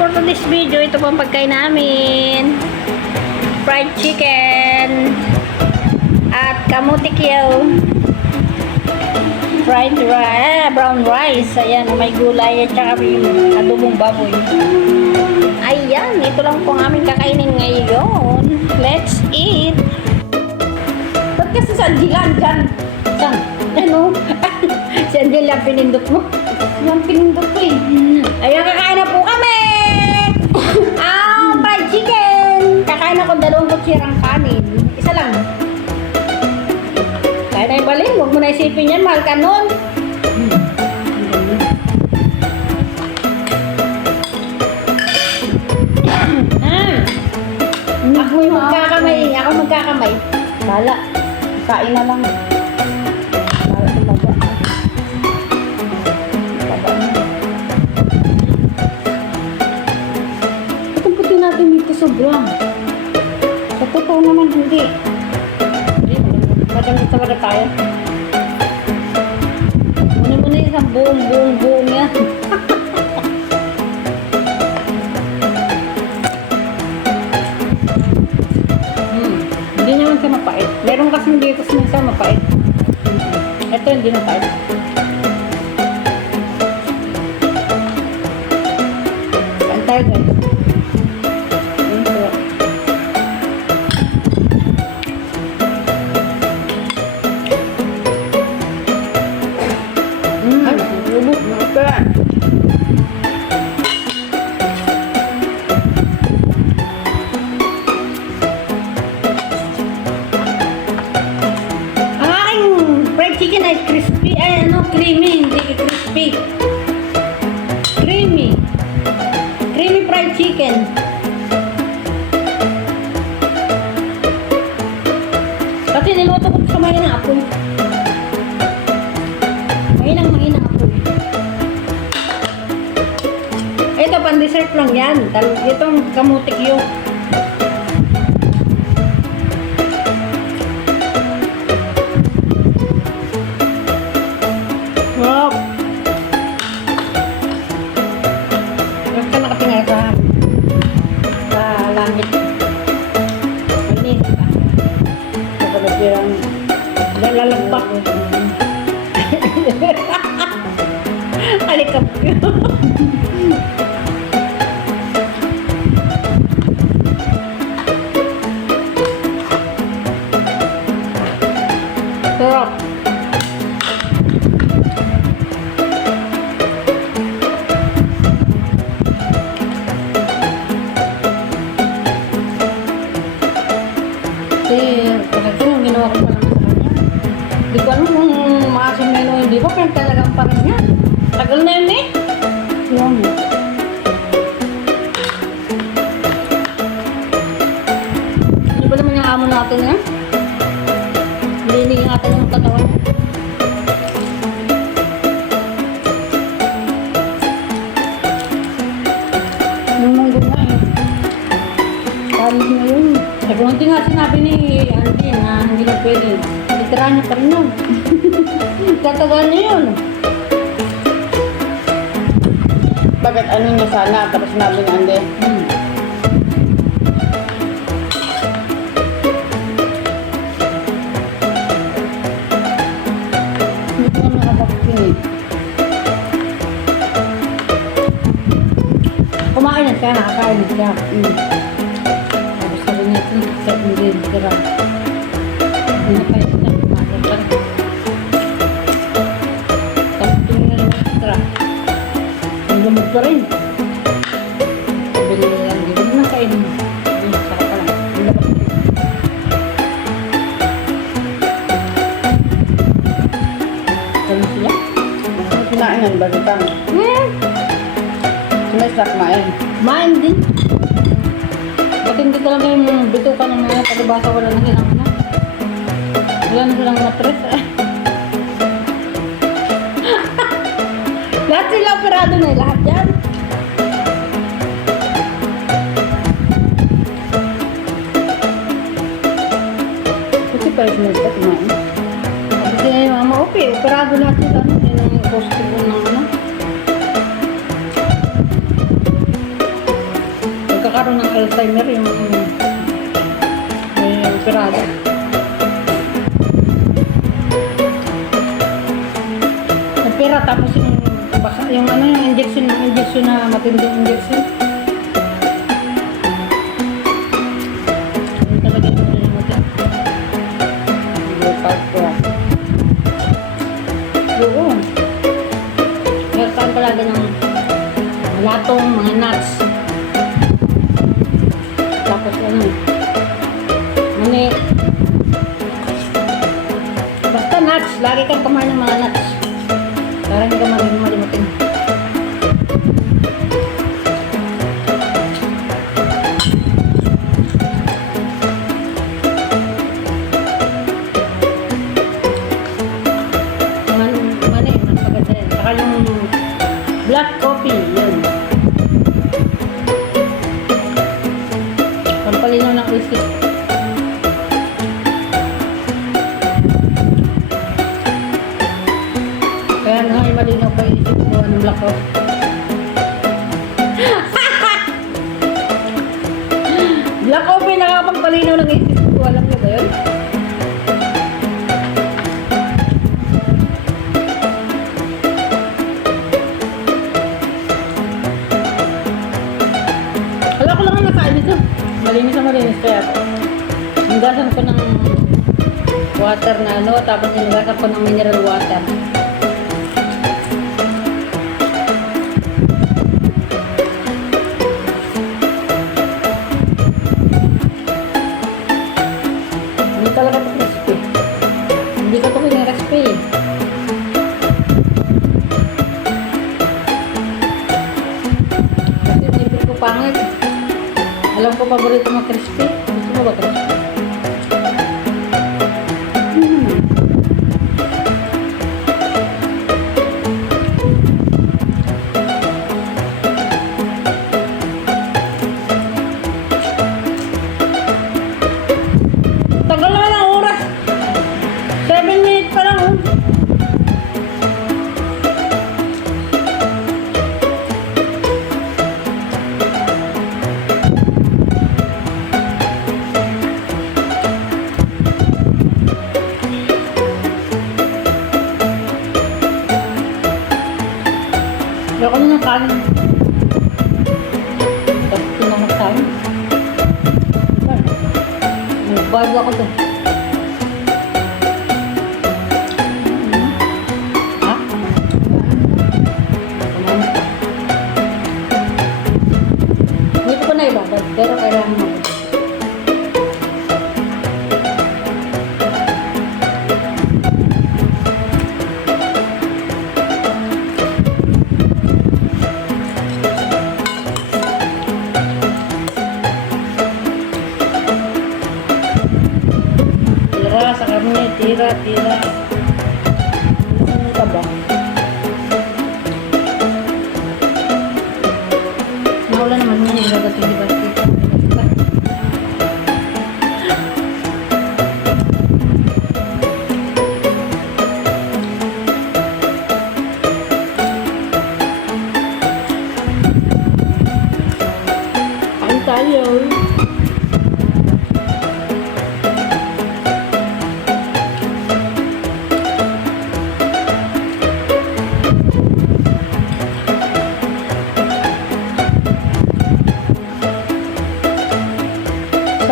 For today's video, ito po ang pagkain namin. Fried chicken at kamuti kiyo. Fried rice, brown rice. Ayan, may gulay at saka may adobong baboy. Ayan, ito lang po ang aming kakainin ngayon. Let's eat! Ba't kasi sa Angelan dyan? Saan? Ano? Si Angela pinindot mo. Yan pinindot ko eh. Ayan, kakain na po kami! Fried chicken! Kakain ako 2 kutsirang kanin. Isa lang. Kaya na ibalin, huwag mo na isipin yan, mahal ka nun. Ako yung magkakamay. Ako magkakamay. Bala. Kain na lang. Bala talaga. Itong puti natin dito sobrang. Sa totoo naman hindi. Madami talaga tayo. Muna isang buong yan. Hindi naman siya mapait. Meron kasi dito sa mapait. Ito hindi mapait. Saan tayo guys? Chicken ay crispy, ay ano, creamy, hindi crispy. Creamy. Creamy fried chicken. Kasi niluto ko sa mahinang apoy. Mahinang apoy. Ito, pan-dessert lang yan. Itong kamutik yung. Wow! Huwag ka nakatingay sa langit. Mainit ka. Kapag yung lalagpak. Alikap yun. Sarap. Kasi yung ginawa ko pa naman sa kanya. Di ko alam kung maasim na yun, hindi ko, pero talagang pa rin niya. Tagal na yun eh. Yan. Hindi ba naman yung amo natin yan? Hindi natin yung katawan. Yung munggo nga eh. Kamis na yun. Hindi nga sinabi ni Auntie na hindi na pwede. Litira niya pa rin yun. Tatagal niya yun. Bakit ano niya sana? Tapos sinabi ni Ande. Hindi ko naman nakapakinig. Kumain na siya, nakakain na siya. Sa hindi tira. Hindi na kayo na kumain pa rin. Tapos tingin na extra. Ang lumog pa rin. Pabili lang. Hindi mo na kainin. Saka pa lang. Hindi na pa rin. Kaya siya? Ano kinainan ba rin kami? Sinasya kumain. Kumain din. Ba't hindi talaga yung bitukan ng mga palibasa wala na silang ano? Wala na silang matres eh. Lahat sila operado na eh. Lahat yan. Kasi pares na ito kumain. Kasi mama okay, operado lahat sila. Yan ang costume ng ano. nagkakaroon ng Alzheimer yung may operado. Nagpira tapos yung ano yung injection na matinding injection. Yung talaga yung nalimutan. Part ko. Oo. Nagkaan palagi ng latong, mga nuts. Tapos ano, mani. Basta nuts, lagi kang kumain ng mga nuts. Para hindi ka malimutin. Mani, mas maganda yan. Saka yung black coffee, yun. Pampalinaw ng isip. Kaya nga ay malinaw pa yung isip ko ng black coffee. Black coffee nakapagpalinaw ng isip ko. Alam niyo ba yun? Wala ko lang ang nakain nito. Malinis na malinis kaya ako. Hinugasan ko ng water na ano, tapos hinugasan ko ng mineral water. Hindi talaga ito crispy. Hindi ko ito kinirespi. Kasi hindi ko pangit. Alam ko paborito mo crispy. Gusto mo ba crispy? Tagal naman ang oras. 7 minutes pa lang. Oh. Ayoko na ng kanin. Tapos tinamag kanin. Nagbago ako doon. Ha? Dito ko na ibabad, pero kailangan mo. Tira sa karne, tira. Ano ka ba? Nawala naman mo yung gagating di ba? Kain tayo.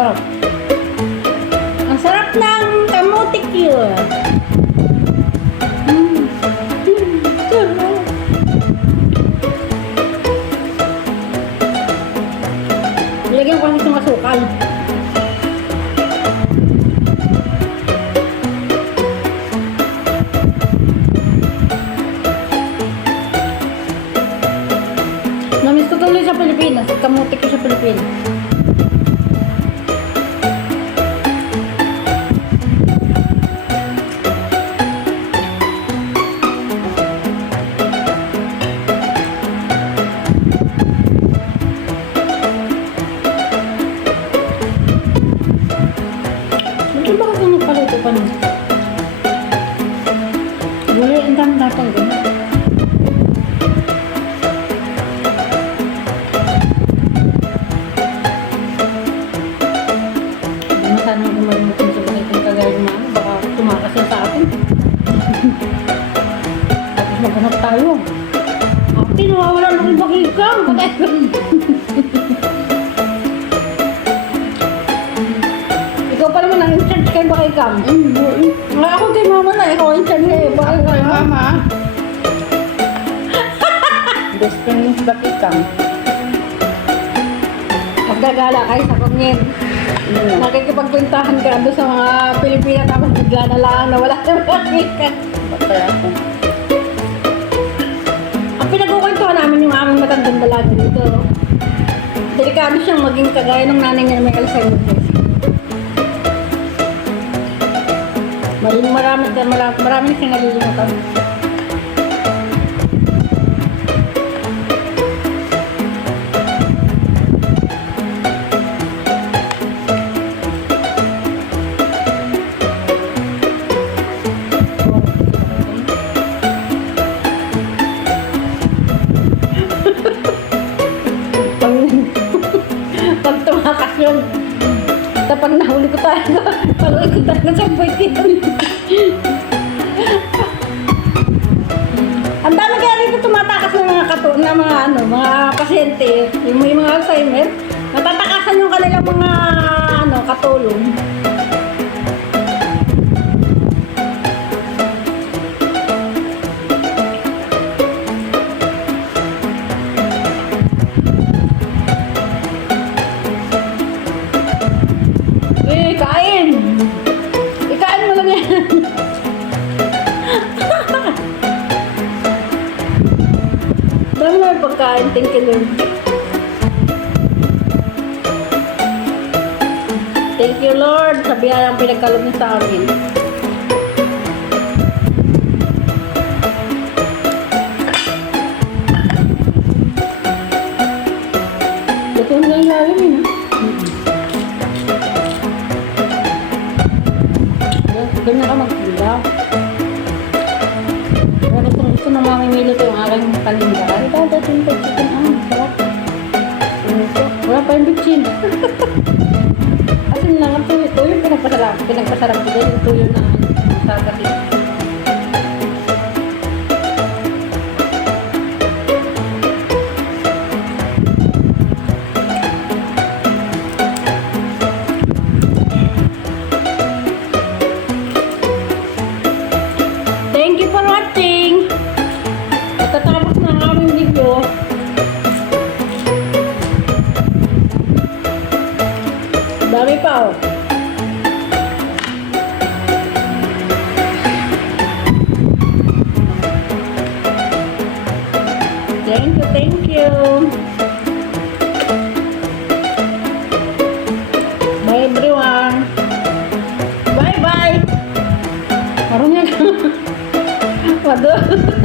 Sarap. Ang sarap ng kamote cure. Sarap. Ilagyan ko nitong asukal. Namiss ko tuloy sa Pilipinas. Kamote ko sa Pilipinas. pa nun. Gulay, ang dami natin gulay. Ikaw pa naman ang in-charge kay Bakay Cam. Nga ako kay mama na, ikaw ang in-charge kay Bakay Ako kay Cam. mama. Best friend mo si Bakikang. Magdagala kayo sa kumyen. Nakikipagkwentahan ka doon sa mga Pilipina tapos bigla na lang na wala na makika. Bakit ako? Ang pinagkukwentuhan namin yung aming matandang dalaga dito. Delikado siyang maging kagaya ng nanay niya na may Alzheimer's disease. Marami siyang nalilimutan. Pag tumakas yun, tapag nahuli ko tayo, pag-uwi ko tayo sa point yun. Ang dami kaya dito tumatakas ng mga mga pasyente, yung may mga Alzheimer, natatakasan yung kanilang mga katulong. Kain! Ikain mo lang yan. Dami na yung pagkain. Thank you, Lord. Thank you, Lord, sa biyayang pinagkaloob niyo sa amin. Ito na yung lalim yun, ha? Ganyan ka magpila. Pero gusto na mamimili ko yung aking kalinda. Ay, dadating ko chicken. Sarap. Wala pa yung bitchin. Asin lang ang tuyo. Tuyo pinagpasarap. Pinagpasarap ko din yung tuyo na sagatin. Thank you for watching. Matatapos na ang aming video. Dami pa, oh. Thank you, thank you. Bye everyone. Bye bye. Marunong yan. Waduh.